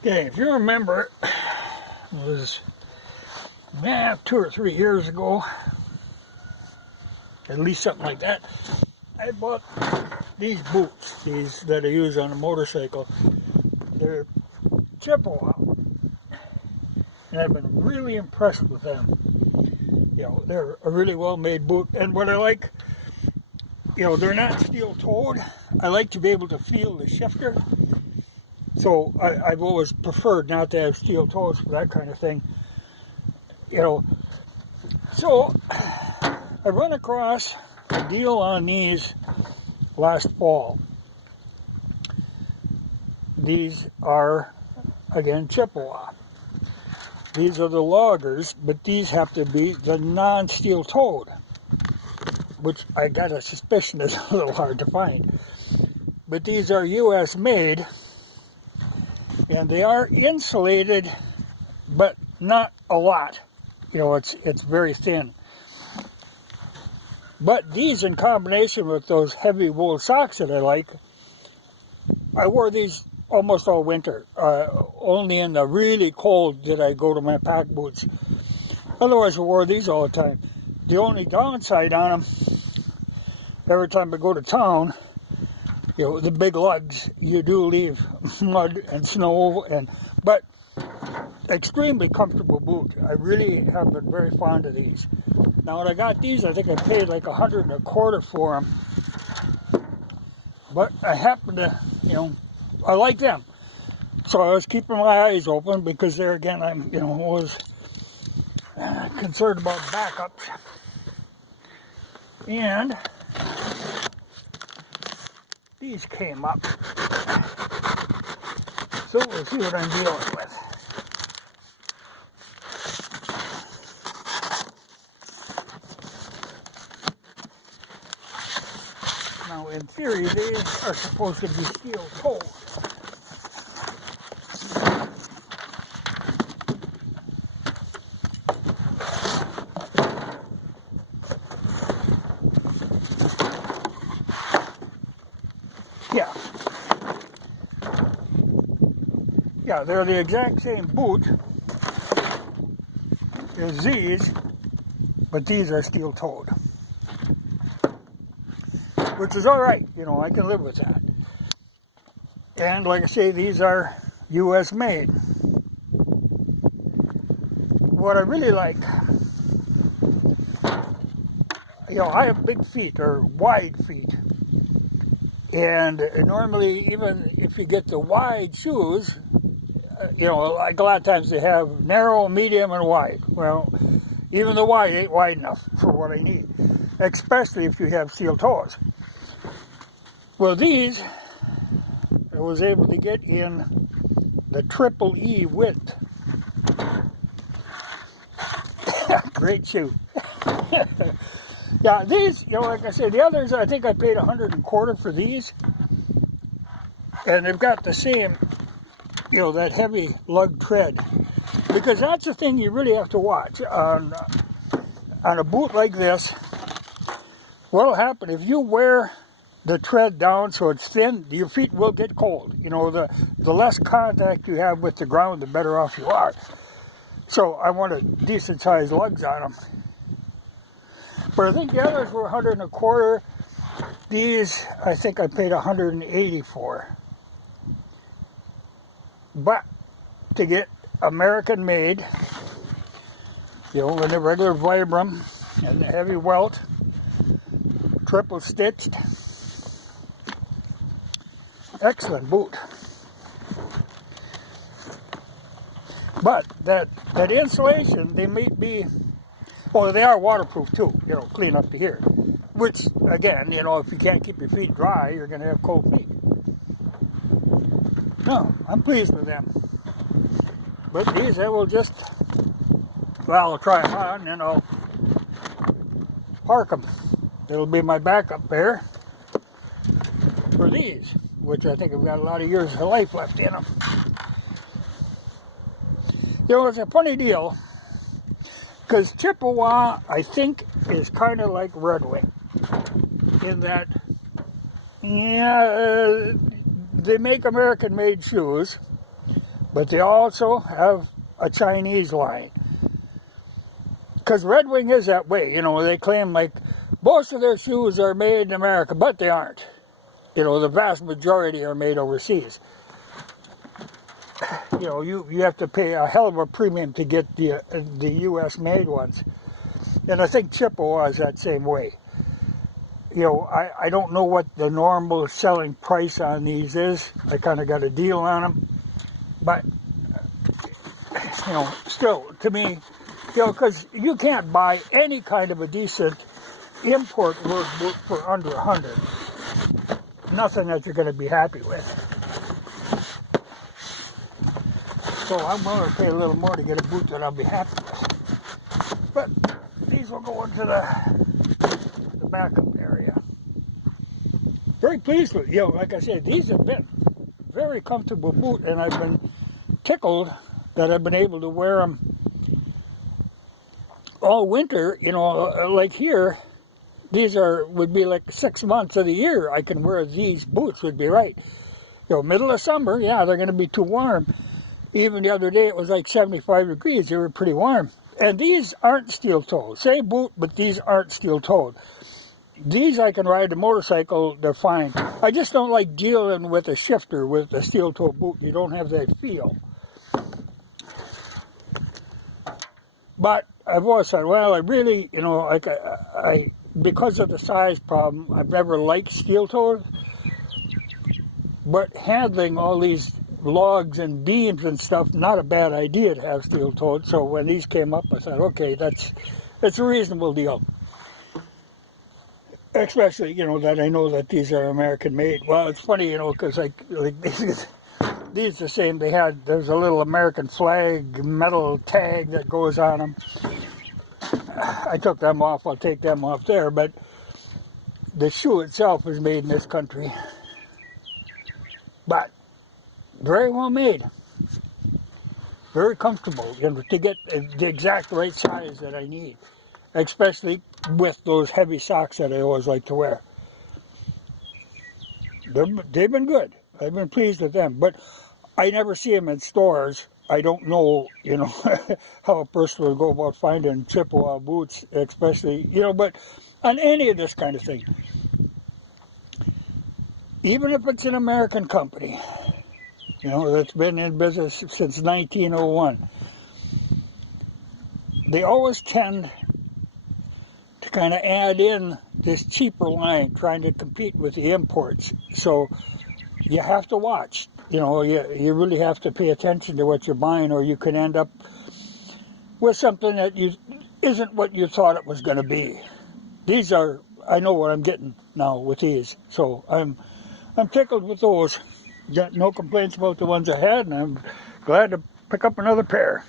Okay, if you remember, it was 2 or 3 years ago, at least something like that, I bought these boots, these that I use on a motorcycle. They're Chippewa, and I've been really impressed with them. You know, they're a really well-made boot, and what I like, you know, they're not steel-toed. I like to be able to feel the shifter. So I've always preferred not to have steel toes for that kind of thing, you know. So I run across a deal on these last fall. These are, again, Chippewa. These are the loggers, but these have to be the non-steel toed, which I got a suspicion is a little hard to find. But these are US made. And they are insulated, but not a lot. You know, it's very thin. But these, in combination with those heavy wool socks that I like, I wore these almost all winter. Only in the really cold did I go to my pack boots. Otherwise, I wore these all the time. The only downside on them, every time I go to town, you know, the big lugs, you do leave mud and snow, but extremely comfortable boot. I really have been very fond of these. Now when I got these, I think I paid like $125 for them. But I happen to, you know, I like them. So I was keeping my eyes open because there again, I'm, you know, was concerned about backups. And these came up, so we'll see what I'm dealing with. Now, in theory, they are supposed to be steel-toed. Yeah, they're the exact same boot as these, but these are steel-toed, which is all right. You know, I can live with that. And like I say, these are U.S. made. What I really like, you know, I have big feet, or wide feet. And normally, even if you get the wide shoes, you know, like a lot of times they have narrow, medium, and wide. Well, even the wide ain't wide enough for what I need, especially if you have steel toes. Well, these I was able to get in the triple E width. Great shoe. Yeah, these, you know, like I said, the others, I think I paid $125 for these. And they've got the same, you know, that heavy lug tread. Because that's the thing you really have to watch. On a boot like this, what'll happen if you wear the tread down so it's thin, your feet will get cold. You know, the less contact you have with the ground, the better off you are. So I wanted decent sized lugs on them. But I think the others were $125. These, I think I paid $180 for. But to get American made, you know, in the regular Vibram and the heavy welt, triple stitched, excellent boot. But that insulation, they may be, well, they are waterproof too, you know, clean up to here. Which, again, you know, if you can't keep your feet dry, you're going to have cold feet. No, I'm pleased with them. But these, I will just, well, I'll try them on and then I'll park them. It'll be my backup pair for these, which I think have got a lot of years of life left in them. You know, it's a funny deal, because Chippewa, I think, is kind of like Red Wing, in that, yeah, they make American-made shoes, But they also have a Chinese line. Because Red Wing is that way, you know, they claim like most of their shoes are made in America, but they aren't. You know, the vast majority are made overseas. You know, you have to pay a hell of a premium to get the U.S. made ones. And I think Chippewa is that same way. You know, I don't know what the normal selling price on these is. I kind of got a deal on them. But, you know, still, to me, you know, because you can't buy any kind of a decent import work boot for under 100. Nothing that you're going to be happy with. So I'm willing to pay a little more to get a boot that I'll be happy with. But these will go into the backup area. Very pleased with, you know, like I said, these have been very comfortable boot, and I've been tickled that I've been able to wear them all winter. You know, like here, these would be like 6 months of the year I can wear these boots would be right. You know, middle of summer, yeah, they're going to be too warm. Even the other day it was like 75 degrees. They were pretty warm. And these aren't steel-toed. Same boot, but these aren't steel-toed. These I can ride the motorcycle, they're fine. I just don't like dealing with a shifter with a steel-toed boot. You don't have that feel. But I've always said, well, I really, you know, like I because of the size problem, I've never liked steel-toed. But handling all these logs and beams and stuff, not a bad idea to have steel-toed. So when these came up, I thought, okay, that's a reasonable deal. Especially, you know, that I know that these are American-made. Well, it's funny, you know, because like these the same. There's a little American flag metal tag that goes on them. I took them off. I'll take them off there. But the shoe itself is made in this country. But very well made. Very comfortable, you know, to get the exact right size that I need. Especially with those heavy socks that I always like to wear. They've been good. I've been pleased with them. But I never see them in stores. I don't know, you know, how a person would go about finding Chippewa boots, especially, you know, but on any of this kind of thing. Even if it's an American company, you know, that's been in business since 1901, they always tend to kind of add in this cheaper line, trying to compete with the imports. So you have to watch. You know, you really have to pay attention to what you're buying, or you could end up with something that isn't what you thought it was going to be. These are, I know what I'm getting now with these, so I'm tickled with those. Got no complaints about the ones I had, and I'm glad to pick up another pair.